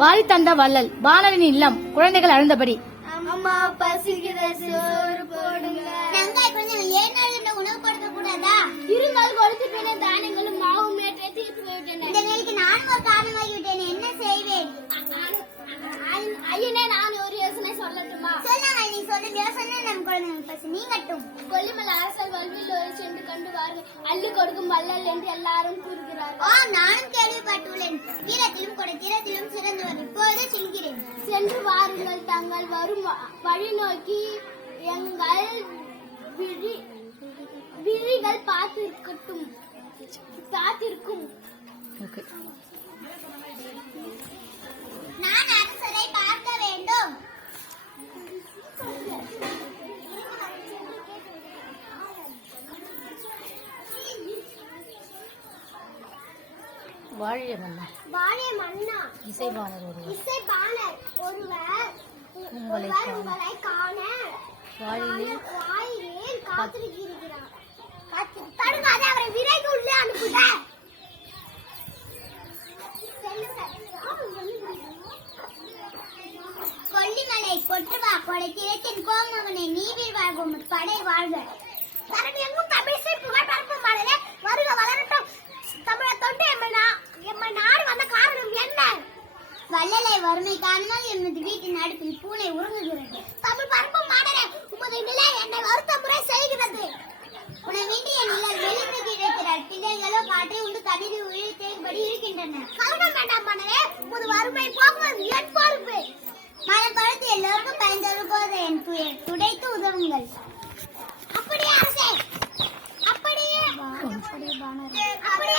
வாரி தந்த வள்ளல் வானலின் இல்லம் குழந்தைகள் அழுந்தபடி. அம்மா பசிக்கிற சோறு போடுங்க. வெங்காய் கொஞ்சம் ஏன் நாள் உணவு கொடுக்க கூடாதா இருந்தால் கொடுத்துட்டேனே தானியங்களும் மாவும் தீர்த்து இந்த வேலைக்கு நானும் ஒரு காரணமாகி விட்டேன் என்ன செய்வேன்? ஐயனே நான் ஒரு யோசனை சொல்லட்டுமா? சொல்லாங்க நீ சொல்லு யோசனை நம் குழந்தைங்க பசி? நீங்கட்டும் கொல்லிமலை அரசர் வல்வில் ஒரு சென்று கண்டு வாருங்கள். அள்ளி கொடுக்கும் வள்ளல் என்று எல்லாரும் கூறுகிறார்கள். ஓ நானும் கேள்விப்பட்டுள்ளேன். வீரத்திலும் கொடை தீரத்திலும் செல்கிறேன் சென்று வாருங்கள். தங்கள் வரும் வழி நோக்கி எங்கள் விழி விழிகள் பார்த்திருக்கட்டும் காத்திருக்கும். ஓகே. நான் அரசரை பார்க்க வேண்டும். வாழிய மன்னா வாழை மன்னா இசைவாணர் ஒருவர் இசை பாணர் ஒருவர் உங்களை காண. காத்திருக்கிறார் தடுக்காத அவரை விரைந்து உள்ளே அனுப்புக கொல்லிமலை கொட்டுவா கொடை தீரத்தின் கோமகனை நீவில் வாழ்கும் படை வாழ்க. தரம் எங்கும் தமிழிசை புகழ் பரப்பும் பாடலே வருக வளரட்டும். தமிழை தொண்டு எம்மை நாடு வந்த காரணம் என்ன? வள்ளலை வறுமை காரணமாக காட்டி உண்டு தண்ணீர் விழித்தேன்படி என் துடைத்து உதவுங்கள். அப்படியே அப்படியே. அப்படியே